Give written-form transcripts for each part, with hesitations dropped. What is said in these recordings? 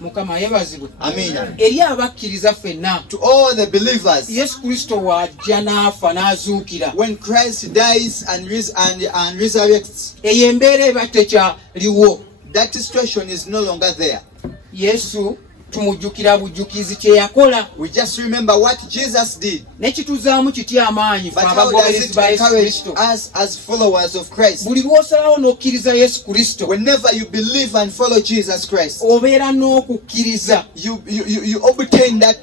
Mukama yebazibwe. Amina. Eri abakkiriza ffenna. To all the believers. Yesu Kristo wajja n'afa n'azuukira. When Christ dies and resurrects. Eyo embeera eba tekyaliwo. That situation is no longer there. Yesu tumujjukira bujjukizi kye yakola. We just remember what Jesus did. Nekituzaamu kitya amaanyi But how does it encourage us as followers of Christ? Buli lw'osalawo n'okkiriza Yesu Kristo. Whenever you believe and follow Jesus Christ, obeera n'okukkiriza. You obtain that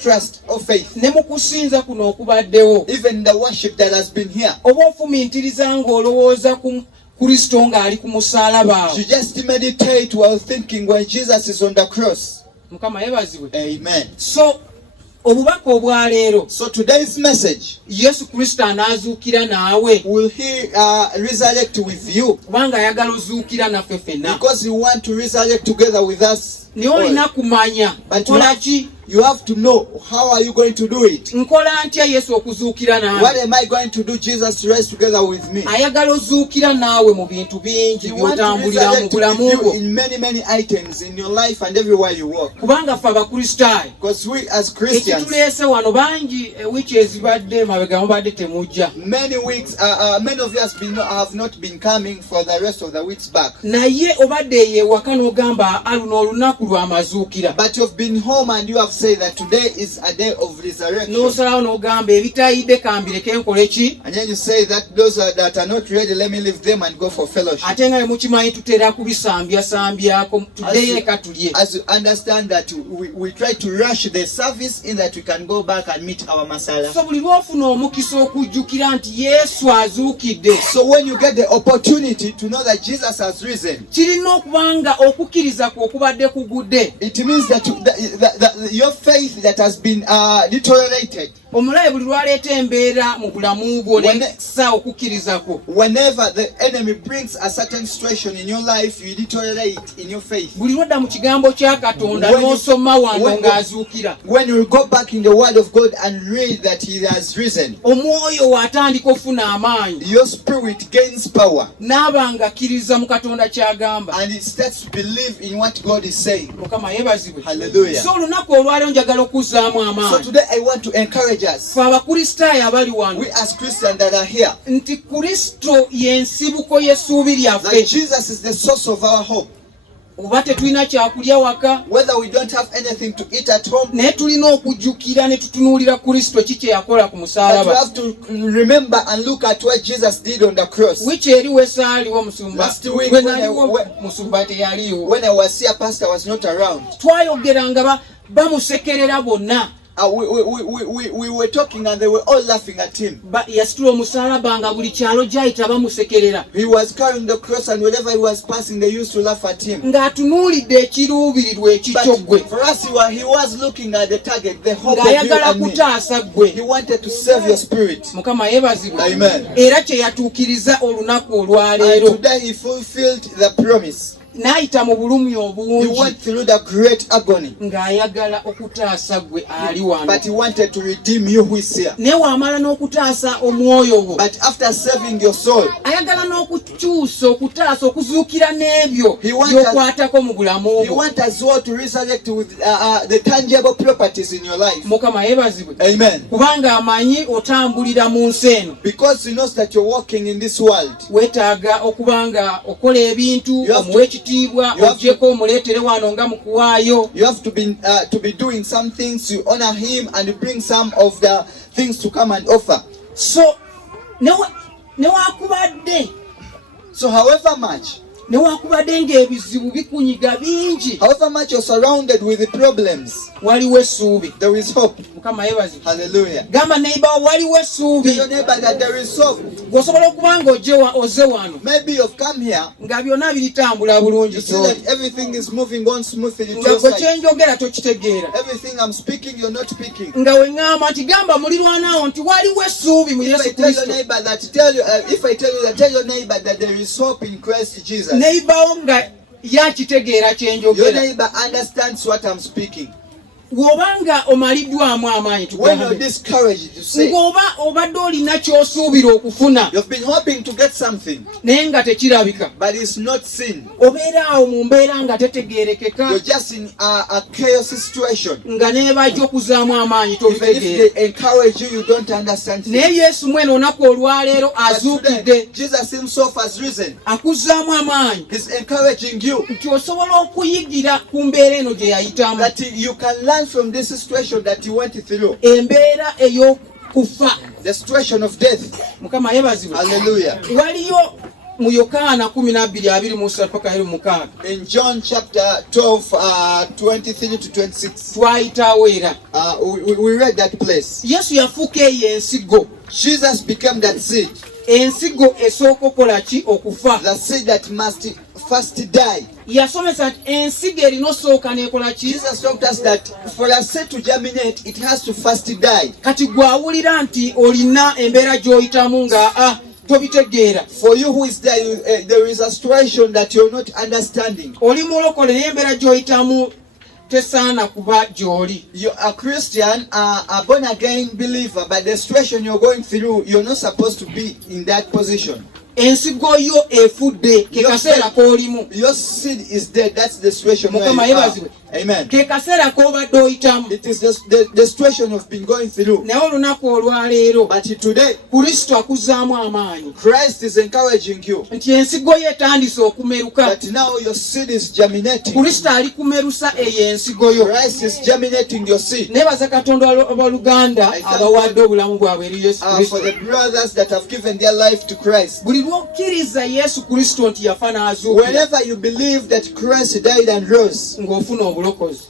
trust of faith. Ne mu kusinza kuno okubaddewo. Even the worship that has been here. Oba ofumiintiriza ng'olowooza ku Kristo ng'ali ku musaalaba. You just meditate while thinking when Jesus is on the cross. Mukama yebazibwe. Amen. So obubaka obwa leero. So today's message. Yesu Kristo anaazuukira naawe. Will he resurrect with you? Kubanga ayagala ozuukira naffe ffenna. Because he want to resurrect together with us. Naye olina kumanya nkola ki? You have to know how are you going to do it. Nkola ntya Yesu okuzuukira naawe? What am I going to do Jesus to rise together with me? Ayagala ozuukira naawe mu bintu bingi by'otambulira mu bulamu bwo. In many items in your life and everywhere you walk. Kubanga ffe abakristaayo. Because we as Christians. Ekituleese wano bangi wiiki ezibadde mabega mubadde temujja. Many weeks, many of us have not been coming for the rest of the weeks back. Naye obadde yeewaka n'ogamba luno olunaku lw'amazuukira. But you've been home and you have say that today is a day of resurrection. N'osalawo n'ogamba ebitayidde kambireke nkole ki? And then you say that those that are not ready, let me leave them and go for fellowship. Ate nga mukimanyi tutera kubisambyasambyako tuddeyo eka tulye. As you understand that we try to rush the service in that we can go back and meet our Messiah. So buli lw'ofuna omukisa okujjukira nti Yesu azuukidde. So when you get the opportunity to know that Jesus has risen, kirina okubanga okukkiriza kwo okubadde kugudde. it means that your faith that has been deteriorated. Omulabe buli lwaleeta embeera mu bulamu bwo nekisa okukkiriza kwo. Whenever the enemy brings a certain situation in your life, you deteriorate in your faith. Buli lwodda mu kigambo kya Katonda n'osoma wano ng'azuukira. When you go back in the word of God and read that he has risen, omwoyo watandika ofuna amaanyi. Your spirit gains power. N'aba ng'akkiriza mu Katonda ky'agamba. And it starts to believe in what God is saying. Mukama yeebazibwe. Hallelujah. So olunaku olwaleero njagala okuzzaamu amaanyi. So today I want to encourage us. Ffe abakristaayo abali wano. We as Christians that are here. Nti Kristo y'ensibuko y'essuubi lyaffe. That Jesus is the source of our hope. Oba tetulina kyakulya waka. Whether we don't have anything to eat at home. Naye tulina okujjukira ne tutunuulira Kristo ki kye yakola ku musaalaba. But we have to remember and look at what Jesus did on the cross. Wiiki eri wesaaliwo musumba. Last week musumba teyaliwo. when I was here, pastor was not around. Twayogera nga bamusekerera bonna. We were talking and they were all laughing at him. Yasitula omusaalaba nga buli kyalo gyayita bamusekerera. He was carrying the cross and wherever he was passing they used to laugh at him. Ng'atunuulidde ekiruubirirwa ekikyo gwe. For us he was looking at the target, the hope of you ng'ayagala and me. kutaasa gwe. He wanted to save your spirit. Mukama yeebazibwe. Amen. Era kye yatuukiriza olunaku olwaleero. And today he fulfilled the promise. N'ayita mu bulumi obungi. He went through the great agony. Ng'ayagala okutaasa gwe ali wano. But he wanted to redeem you who is here. Ne wamala n'okutaasa omwoyo gwo. But after saving your soul, ayagala n'okukyusa okutaasa okuzuukira n'ebyo by'okwatako mu bulamu he wants as well to resurrect with the tangible properties in your life. Mukama yeebazibwe. Amen. Kubanga amanyi otambulira mu nsi eno. Because he knows that you're walking in this world. Weetaaga okubanga okola ebintu omuwe ekitiibwa oggyeko omuleetere wano nga mu kuwaayo. You have to be doing some things to honor him and bring some of the things to come and offer. So newakubadde. So however much newakubadde ng'ebizibu bikunyiga bingi. However much you're surrounded with the problems, waliwo essuubi. There is hope. Mukama yeebazibwe. Hallelujah. Gamba neighbor waliwo essuubi. Tell your neighbor that there is hope. Osobola okubanga oze wano. Maybe you've come here. Nga byonna biritambula bulungi. You see that everything is moving on smoothly to your side. Nga kyenjogera tokitegeera. Everything I'm speaking you're not speaking. Nga weŋŋamba nti gamba mulirwanawo nti waliwo essuubi mu Yesu Kristo. If I tell you that tell your neighbor that there is hope in Christ Jesus. Neighbor nga yakitegeera kyenjogera. Your neighbor understands what I'm speaking. Wobanga omaliddwamu amaanyi when you're tugambe discouraged, you say, ng'oba obadde olina ky'osuubira okufuna you've been hoping to get something, naye nga tekirabika, but it's not seen. obeera awo mu mbeera nga tetegeerekeka, You're just in a chaos situation. nga neebajja okuzaamu amaanyi Even if tobitegeera. they encourage you, you don't understand things. Naye Yesu mwene olunaku olwaleero But today, azuukidde, Jesus himself has risen. akuzzaamu amaanyi He's encouraging you nti osobola okuyigira ku mbeera eno gye yayitamu, that you can learn from this situation that you went through. embeera ey'okufa. The situation of death. Mukama yeebazibwe. Hallelujah. Waliyo mu Yokaana 12:23-26 In John chapter 12, 23 to 26, twayitawo era we read that place. Yesu yafuuka eyo ensigo. Jesus became that seed. Ensigo esooka okukola ki? Okufa. The seed that must first die. Yasomesa nti ensigo erina osooka n'ekola ki? Jesus taught us that for a seed to germinate, it has to first die. Kati gwawulira nti olina embeera gy'oyitamu nga tobitegeera. For you who is there, there is a situation that you're not understanding. Oli mulokole naye embeera gy'oyitamu tesaana kuba gy'oli. You're a Christian, a born again believer, but the situation you're going through, you're not supposed to be in that position. Ensigo yo efudde, ke kaseera k'olimu. Your seed is dead. That's the situation where Mukama you are. yeebazibwe. Amen. Ke kaseera k'obadde oyitamu. It is the situation you've been going through. Naye olunaku olwaleero But today, Kristo akuzzaamu amaanyi Christ is encouraging you nti ensigo ye etandise okumeruka. that now your seed is germinating. Kristo ali kumerusa eyo ensigo yo. Christ is germinating your seed. Neebaza Katonda abooluganda abawadde obulamu bwabwe eri Yesu For Kristo. the brothers that have given their life to Christ. Buli lw'okkiriza Yesu Kristo nti yafa n'azuukira, Whenever you believe that Christ died and rose, ng'ofuna obulokozi.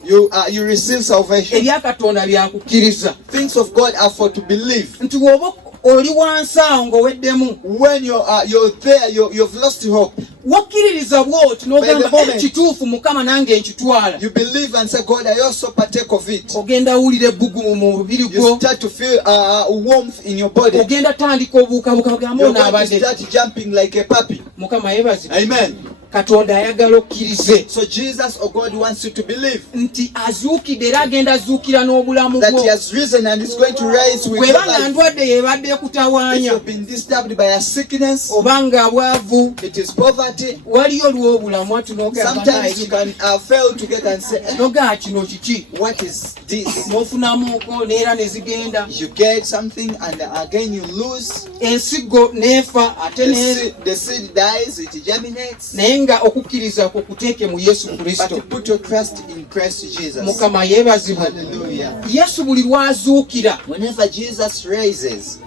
you receive salvation. Ebya Katonda byakukkiriza Things of God are for to believe. nti bw'oba oli wansi awo ng'oweddemu, When you're there, you've lost hope. wakkiririza bw'oti By the n'ogamba moment- kituufu Mukama nange nkitwala, You believe and say, God, I also partake of it. ogenda wulira ebbugumu mu mubiri You gwo, start to feel warmth in your body. ogenda tandika obuukabuuka bugamba You're going to onaabadde. start jumping like a puppy. Mukama yeebazibwe. Amen. Katonda ayagala okkirize So Jesus or God wants you to believe nti azuukidde era agenda azuukira n'obulamu that bwo. He has risen and is going to rise with your Bw'eba nga life. ndwadde yeebadde If ekutawaanya, you've been disturbed by a sickness, oba nga bwavu, it is poverty. waliyo olw'obulamu ati Sometimes you can fail to get and say, nogaa kino kiki, what is this? n'ofunamuuko neera ne zigenda. You get something and again you lose. Ensigo n'efa ate The seed dies, it germinates. naye nga okukkiriza kwo kuteeke mu Yesu Kristo. But put your trust in Christ Jesus. Mukama yeebazibwe. Hallelujah. Yesu buli lwazuukira Whenever Jesus raises,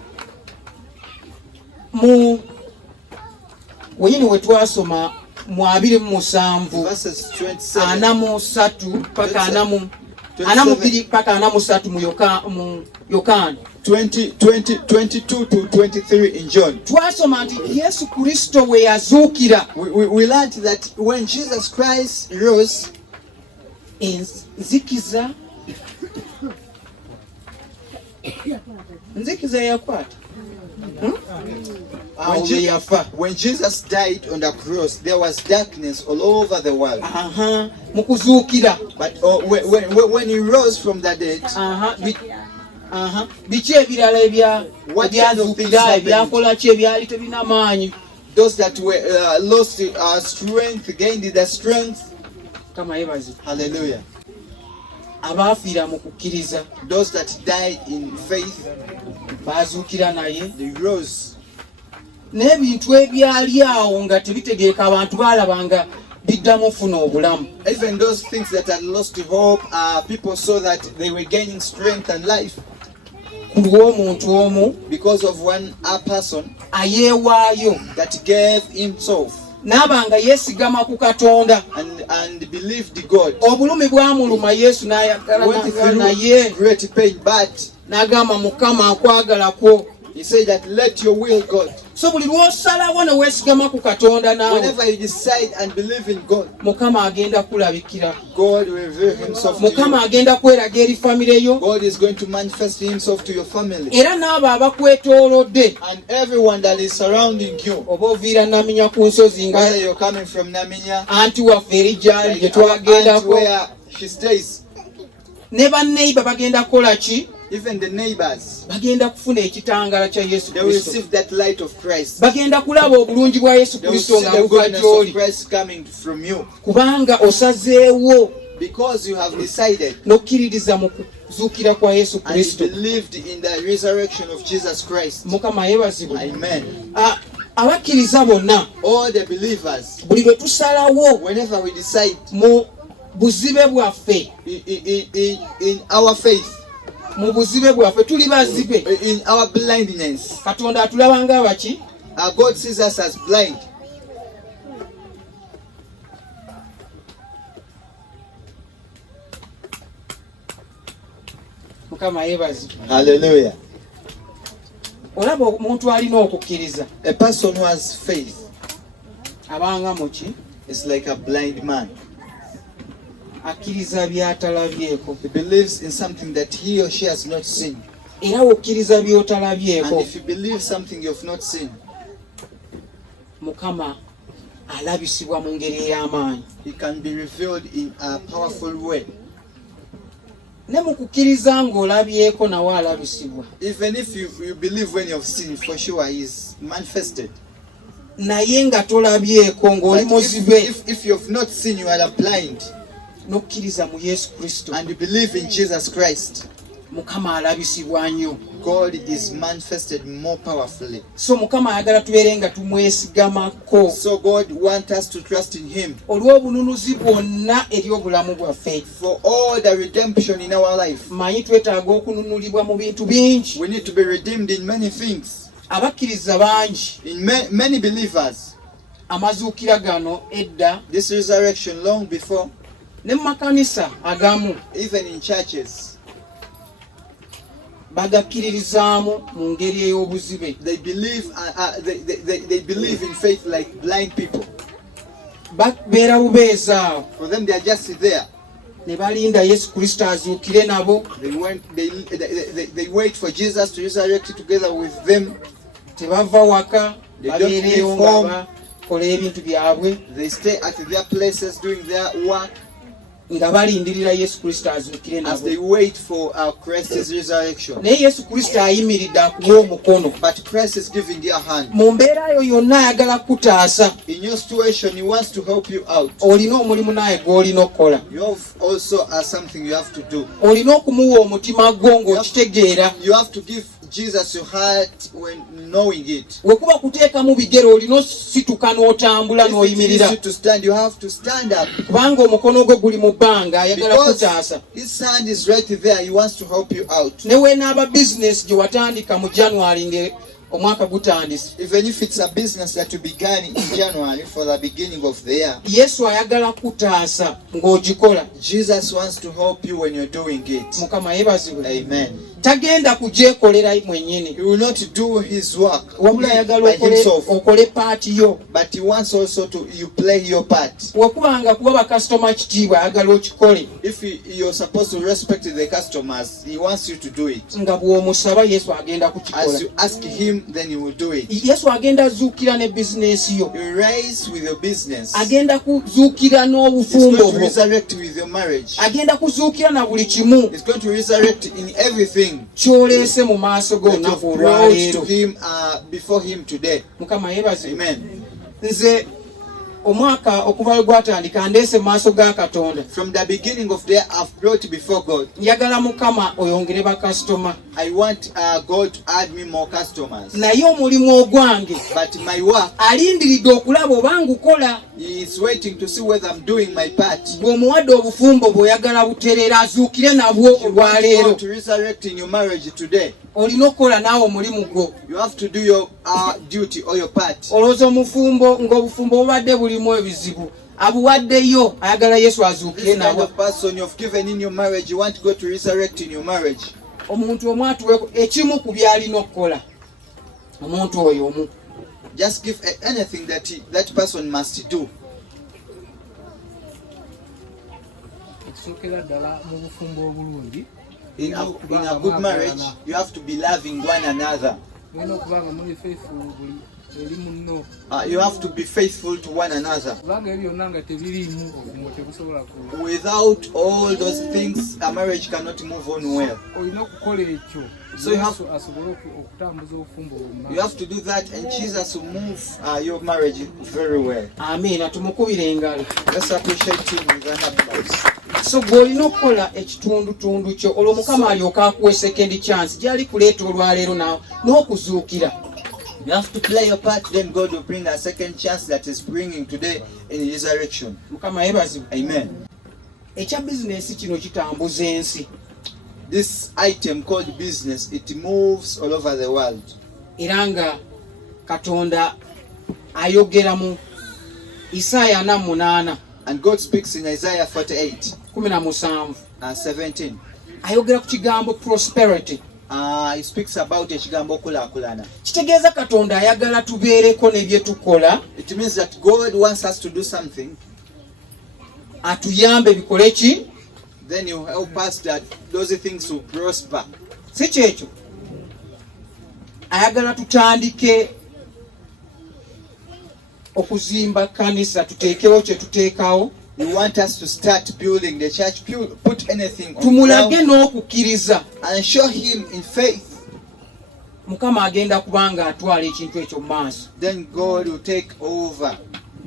mu wenyini we twasoma mu 27 verses 27, 43 paka 42 paka 43 mu Yokaana 22 to 23 in John. twasoma nti Yesu Kristo we yazuukira, We learned that when Jesus Christ rose, nzikiza yakwata when Jesus died on the cross, there was darkness all over the world. mu kuzuukira. But when he rose from the dead, Biki ebirala What kind of things ebyazuukira happened? ebyakola ki ebyali tebina maanyi? those that were lost strength gained the strength. Kama yeebazibwe. Hallelujah. Abaafiira mu kukkiriza Those that died in faith, baazuukira naye, they rose. n'ebintu ebyali awo nga tebitegeeka abantu baalabanga biddamu ofuna obulamu. Even those things that had lost hope, people saw that they were gaining strength and life Ku lw'omuntu omu because of one person ayeewaayo that gave himself n'aba nga yeesigama ku Katonda. and believed God. Obulumi bwamuluma Yesu n'ayagala Went naye through great pain, but n'agamba Mukama akwagala kwo. he said that let your will, God. So buli lw'osalawo ne weesigama ku Katonda naawe, Whenever you decide and believe in God, Mukama agenda kulabikira. God will reveal himself to Mukama you. agenda kweraga eri famire yo, God is going to manifest himself to your family. era n'abo abakwetoolodde, And everyone that is surrounding you, oba oviira Naminya ku nsozi nga whether you're coming from Naminya, anti waffe eri gy'ali gye like our aunt twagendako, where she stays, ne banneiba bagenda kukola ki? Even the neighbors, Bagenda kufuna ekitangala kya Yesu they will Kristo. receive that light of Christ. Bagenda kulaba obulungi bwa Yesu They will Kristo see nga the buva goodness of gy'oli. Christ coming from you. Kubanga osazeewo Because you have decided n'okkiririza mu kuzuukira kwa Yesu and you Kristo. believed in the resurrection of Jesus Christ. Mukama yeebazibwe. Amen. Abakkiriza bonna All the believers, buli lwe tusalawo whenever we decide mu buzibe bwaffe, in our faith, mu buzibe bwaffe tuli bazibe. in our blindness, Katonda atulaba ng'abaki? God sees us as blind. Mukama yeebazibwe. Hallelujah. Olaba omuntu alina okukkiriza A person who has faith abanga muki? is like a blind man. Akkiriza by'atalabyeko. He believes in something that he or she has not seen. Era okkiriza And by'otalabyeko, if you believe something you have not seen, Mukama alabisibwa mu ngeri ey'amaanyi. he can be revealed in a powerful way. Ne mu kukkiriza ng'olabyeko nawe alabisibwa. Even if you believe when you have seen, for sure he is manifested. Naye nga tolabyeko ng'oli But muzibe if you have not seen, you are blind, n'okkiriza mu Yesu Kristo, and you believe in Jesus Christ, Mukama alabisibwa nnyo. God is manifested more powerfully. So Mukama ayagala tubeere nga tumwesigamako So God wants us to trust in him olw'obununuzi bwonna eri obulamu bwaffe. for all the redemption in our life. Manyi twetaaga okununulibwa mu bintu bingi. We need to be redeemed in many things. Abakkiriza bangi In many believers, amazuukira gano edda this resurrection long before, ne mu makanisa agamu even in churches, bagakkiririzaamu mu ngeri ey'obuzibe. they believe they believe in faith like blind people. Babeera bubeezi awo For them, they are just there. ne balinda Yesu Kristo azuukire nabo. They wait for Jesus to resurrect together with them. Tebava waka They don't babeereyo leave nga home. bakola ebintu byabwe They stay at their places doing their work nga balindirira Yesu Kristo azuukire as nabo. they wait for Christ's resurrection. Naye Yesu Kristo ayimiridde akuwa omukono. But Christ is giving you a hand. Mu mbeera yo yonna ayagala kutaasa. In your situation, he wants to help you out. Olina omulimu naye gw'olina okukola. You have also something you have to do. Olina okumuwa omutima gwo ng'okitegeera. You have to give Jesus your heart when knowing it. Bwe kuba kuteeka mu bigere olina osituka n'otambula If it is n'oyimirira. easy to stand, you have to stand up. Kubanga omukono gwe guli mu bbanga ayagala Because kutaasa. his hand is right there. He wants to help you out. Ne weenaaba bizinesi gye watandika mu January omwaka gutandise. Even if it's a business that you began in January for the beginning of the year, Yesu ayagala kutaasa ng'ogikola. Jesus wants to help you when you're doing it. Mukama yeebazibwe. Amen. Tagenda kugyekolera mwennyini. He will not do his work Wabula ayagala by himself, okole paati yo. but he wants also to you play your part. Wakubanga kuba bakasitoma kitiibwa ayagala okikole. If you're supposed to respect the customers, he wants you to do it. Nga bw'omusaba Yesu agenda As kukikola. you ask him, then he will do it. Yesu agenda zuukira ne bizinesi yo. You rise with your business. Agenda kuzuukira He's n'obufumbo going to bwo. resurrect with your marriage. Agenda kuzuukira na buli kimu He's going to resurrect in everything ky'oleese mu maaso go that olunaku you've brought to olwaleero. him before him today. Mukama yeebazibwe. Amen. Nze omwaka okuva lwe gwatandika ndeese mu maaso ga Katonda. From the beginning of the year, I've brought before God. Njagala Mukama oyongere bakasitoma. I want God to add me more customers. Naye omulimu ogwange But my work, alindiridde okulaba oba ngukola. he is waiting to see whether I'm doing my part. Bw'omuwadde obufumbo bw'oyagala butereera azuukire nabwo You want olwaleero. God to resurrect in your marriage today. Olina okukola naawe omulimu gwo. You have to do your duty or your part. Olowooza omufumbo ng'obufumbo bubadde bulimu ebizibu. Abuwaddeyo ayagala Yesu azuukire This kind nabwo. of person you've given in your marriage, you want God to resurrect in your marriage. Omuntu omu atuweeko ekimu ku byalina okukola. Omuntu oyo omu. Just give anything that person must do. Ekisookera ddala mu bufumbo obulungi. In a good marriage, you have to be loving one another. Mulina okuba nga muli faithful eri munno. You have to be faithful to one another. Kubanga ebyo byonna nga tebiriimu obuvumo tebusobola kuba. Without all those things, a marriage cannot move on well. Olina okukola ekyo. So you have to do that, and Jesus will move your marriage very well. Amen. Atumukubire engalo. Let's appreciate him with a happy. So gwolina okukola ekitundutundu kyo olwo Mukama alyoka akuwa second chance gyali kuleeta olwaleero n'okuzuukira. You have to play your part, then God will bring a second chance that is bringing today in resurrection. Mukama yebazibwe. Amen. Ekya bizinesi kino kitambuza ensi. This item called business, it moves all over the world. Era nga Katonda ayogera mu Isaya 48. And God speaks in Isaiah 48, 17. ayogera ku kigambo prosperity. He speaks about ekigambo kulaakulana. Kitegeeza Katonda ayagala tubeereko ne bye tukola. It means that God wants us to do something. Atuyambe bikole ki? Then you help us that those things will prosper. Si kyekyo. Ayagala tutandike okuzimba kanisa, tuteekewo kye tuteekawo. You want us to start building the church, put anything on tumulage n'okukkiriza and show him in faith. Mukama agenda kubanga atwala ekintu ekyo mu maaso. Then God will take over.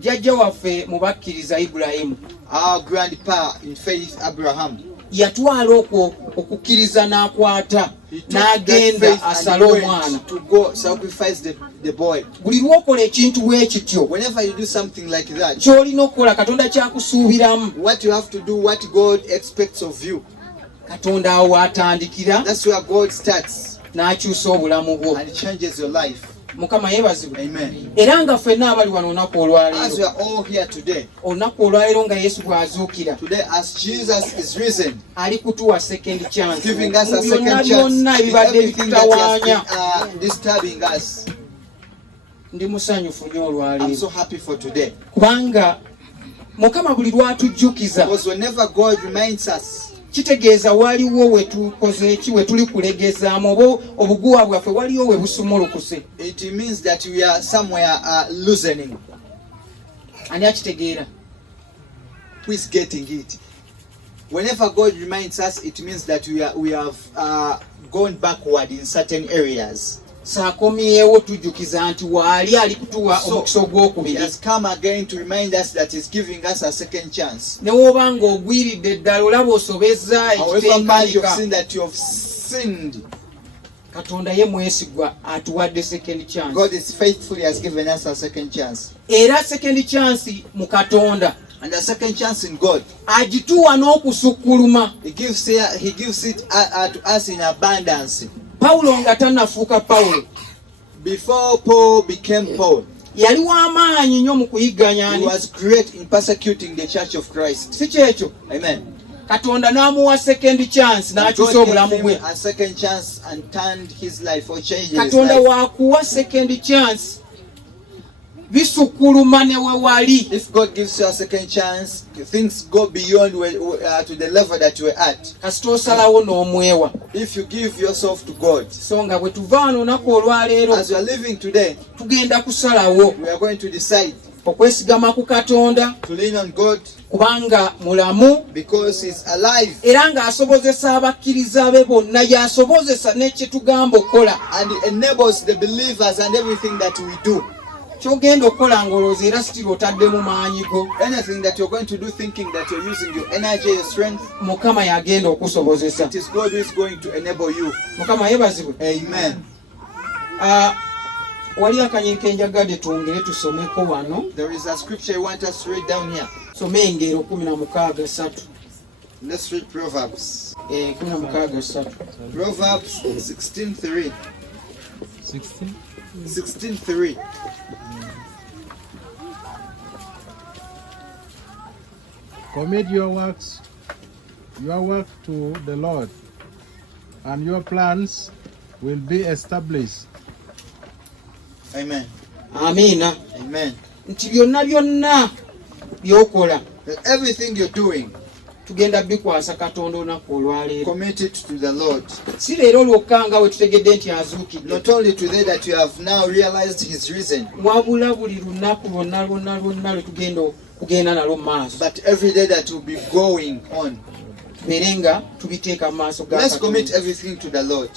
Jjajja waffe mu bakkiriza Ibulayimu, our grandpa in faith Abraham, yatwala okwo okukkiriza n'akwata n'agenda asala omwana. To go sacrifice the boy. Buli lw'okola ekintu bwe kityo, whenever you do something like that, ky'olina okukola Katonda kyakusuubiramu. What you have to do, what God expects of you. Katonda awo atandikira. That's where God starts. N'akyusa obulamu bwo. And it changes your life. Mukama yebazibwe. Amen. Era nga ffenna abali wano olunaku olwaleero. As we are all here today. Olunaku olwaleero nga Yesu bw'azuukira. Today as Jesus is risen. Ali kutuwa second chance. Giving us a second chance. Byonna ebibadde bitutawaanya. Disturbing us. Ndi musanyufu nnyo olwaleero. I'm so happy for today. Kubanga Mukama buli lwatujjukiza. Because whenever God reminds us, kitegeeza waliwo we tukoze eki we tuli kulegezaamu oba obuguwa bwaffe waliwo we busumulukuse. It means that we are somewhere loosening. Ani akitegeera? Who is getting it? Whenever God reminds us, it means that we have gone backward in certain areas. Saakomyewo tujjukiza nti waali ali kutuwa omukisa ogwokubiri. He has come again to remind us that he's giving us a second chance. Ne woba ng'ogwiridde ddala olaba osobezza ekiteekanika. Katonda ye mwesigwa atuwadde second chance. God is faithful, he has given us a second chance. Era second chance mu Katonda. And a second chance in God. Agituwa n'okusukkuluma. He gives it to us in abundance. Paulo nga tannafuuka Paulo. Before Paul became Paul, yali w'amaanyi nnyo mu kuyigganya. He was great in persecuting the church of Christ. Si kyekyo. Amen. Katonda n'amuwa second chance n'akyusa obulamu bwe. A second chance and turned his life or changed his life. Katonda waakuwa second chance bisukkuluma ne we wali. If God gives you a second chance, things go beyond to the level that you were at. Kasita osalawo n'omwewa. If you give yourself to God. So nga bwe tuva wano olunaku olwaleero, as we are living today, tugenda kusalawo. We are going to decide okwesigama ku Katonda, to lean on God, kubanga mulamu, because he's alive, era ng'asobozesa abakkiriza be bonna, y'asobozesa n'ekye tugamba okukola, and he enables the believers and everything that we do. Ky'ogenda okukola ng'olowooza era sitiri otaddemu maanyi go. Anything that you're going to do thinking that you're using your energy, your strength, Mukama y'agenda okusobozesa. It is God who is going to enable you. Mukama yebazibwe. Amen. Wali akanyenke njagadde twongere tusomeko wano. There is a scripture I want us to read down here. Some Engero 16:3. Let's read Proverbs. 16:3. Proverbs 16:3. 16:3. Commit your work to the Lord, and your plans will be established. Amen. Amina. Amen. Nti byonna by'okola, everything you're doing, tugenda bikwasa Katonda olunaku olwaleero. Commit it to the Lord. Si leero lwokka nga we tutegedde nti azuukidde, Not only today that you have now realized his reason, wabula buli lunaku lwonna lwe tugenda kugenda nalwo mu maaso, but every day that will be going on. tubeere nga tubiteeka mu maaso ga Let's commit Katonda. everything to the Lord.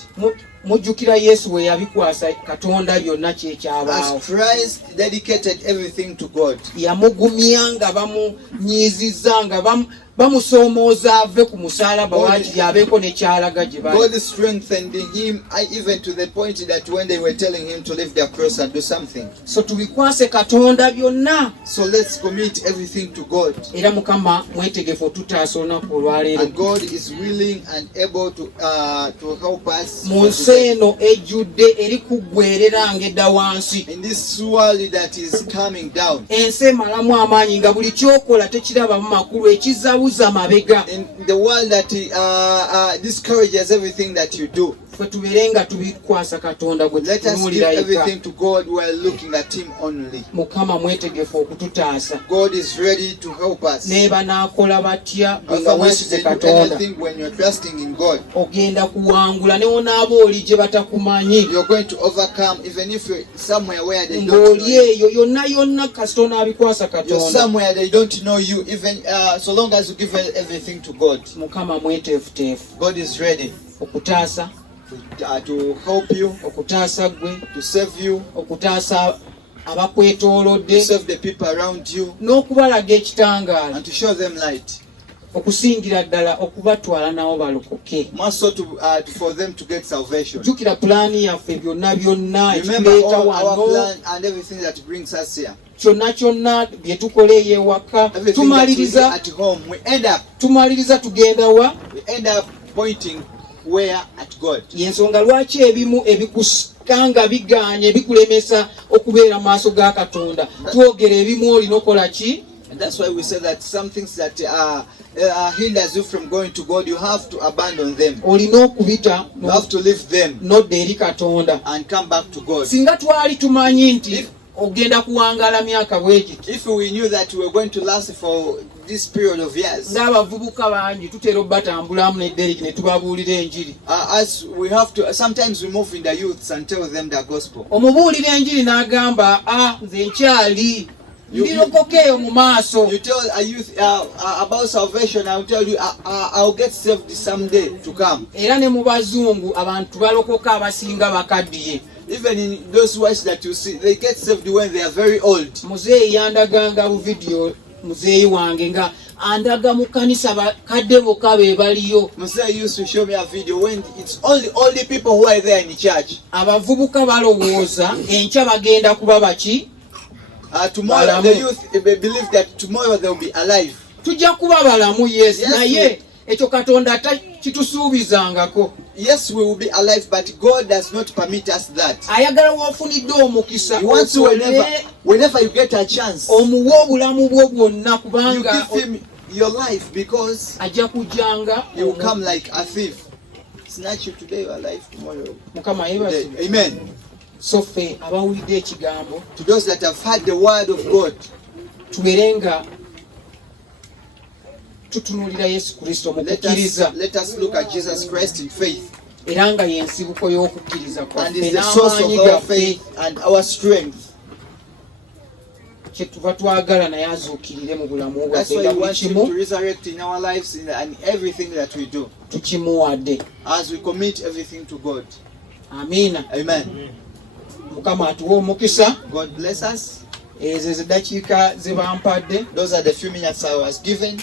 Mujjukira Yesu we yabikwasa Katonda byonna kyekyabaawo. As Christ dedicated everything to God, Yamugumya nga bamunyiizizza nga bamusoomooza ave ku musaalaba waakiri abeeko ne kyalaga gye bali. God strengthened him even to the point that when they were telling him to leave their cross and do something. So tubikwase Katonda byonna. So let's commit everything to God. Era Mukama mwetegefu otutaasa olunaku olwaleero. And God is willing and able to help us Mu nsi eno ejjudde eri kuggweerera ng'edda wansi. in this world that is coming down. Ensi emalamu amaanyi nga buli kyokola tekirabamu makulu, ekizaabuza mabega. In the world that discourages everything that you do. Ffe tubeere nga tubikwasa Katonda gwe Let us give tutunuulira everything yekka. to God while looking at him only. Mukama mwetegefu okututaasa. God is ready to help us. Neeba n'akola batya bwe nga Otherwise, weesize they do Katonda. anything when you're trusting in God. Ogenda kuwangula ne wonaaba oli gye batakumanyi. You're going to overcome even if you're somewhere where they don't know Ng'oli you. eyo yonna yonna kasita onaabikwasa You're Katonda. somewhere they don't know you, even so long as you give everything to God. Mukama mweteefuteefu God is ready okutaasa, to help you, okutaasa gwe, to save you, okutaasa abakwetoolodde, to save the people around you, n'okubalaga ekitangaala, and to show them light. okusingira ddala okubatwala nabo balokoke. More so for them to get salvation. Jjukira pulaani yaffe byonna byonna Remember ekituleeta all our wano, plan and everything that brings us here. kyonna bye tukola ewaka, Everything that we do tumaliriza at home, we tugenda wa? end up pointing where at God. Y'ensonga lwaki ebimu ebikusanga bigaanye bikulemesa okubeera mu maaso ga Katonda. Twogera ebimu olina okola ki? And that's why we say that some things that hinders you from going to God, you have to abandon them. Olina okubita You have to leave them n'odda eri Katonda. and come back to God. Singa twali tumanyi nti ogenda kuwangaala myaka bwegiti, If we knew that we were going to last for this period of years, ng'abavubuka bangi tutera obbatambulamu n'eddereki ne tubabuulira enjiri. as we have to, sometimes we move in the youths and tell them the gospel. Omubuulira enjiri n'agamba, nze nkyali ndirokoka eyo mu maaso. You tell a youth about salvation, I'll tell you, I'll get saved someday to come. Era ne mu bazungu abantu balokoka abasinga bakaddiye. Even in those whites that you see, they get saved when they are very old. Muzeeyi yandaganga bu video, muzeeyi wange nga andaga mu kkanisa bakadde bokka be baliyo. Messiah used to show me a video when it's only the people who are there in the church. Abavubuka balowooza enkya bagenda kuba baki? Tomorrow the youth believe that tomorrow they'll be alive. Tujja kuba balamu, yes, Yes, naye ekyo Katonda kitusuubizangako. Yes, we will be alive, but God does not permit us that. Ayagala w'ofunidde omukisa He wants you whenever you get a chance, omuwe obulamu bwo bwonna, you kubanga give him your life, because ajja kujjanga. he will come like a thief. Snatch you today, your life tomorrow. Mukama Today. yeebazibwe. Amen. So ffe abawulidde ekigambo To those that have heard the word of God, tubeere nga tutunuulira Yesu Kristo mu kukkiriza, let us look at Jesus Christ in faith, era nga y'ensibuko y'okukkiriza and kwaffe is the source of n'amaanyi our gaffe. faith and our strength. Kyetuva twagala naye azuukirire mu bulamu That's bwaffe why nga we buli want him kimu to resurrect in our lives and everything that we do, tukimuwadde. as we commit everything to God. Amiina. Amen. Mukama atuwe omukisa. God bless us. Ezo zeddakiika ze bampadde, Those are the few minutes I was given,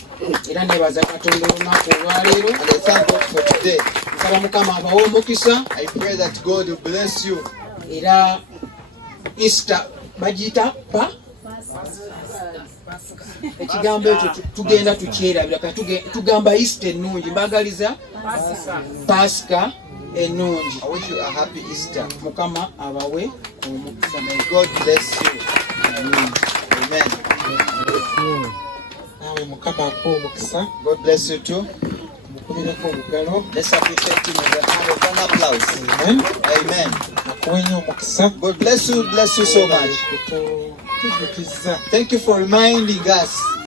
era neebaza Katonda olunaku olwaleero. and I thank God for today. Nsaba Mukama abawe omukisa. I pray that God will bless you. Era Easter bagiyita ekigambo ekyo tugenda tukyerabira kati tugamba Easter ennungi. Mbagaliza Paasika ennungi. I wish you a happy Easter. Mukama abawe omukisa. May God bless you. Amen. Naawe Mukama akuwe omukisa. God bless you too. Mukubireko obugalo. Let's appreciate him with a hand of an applause. Amen. Amen. Akuwe nnyo omukisa. God bless you so much. Tujukiza Thank you for reminding us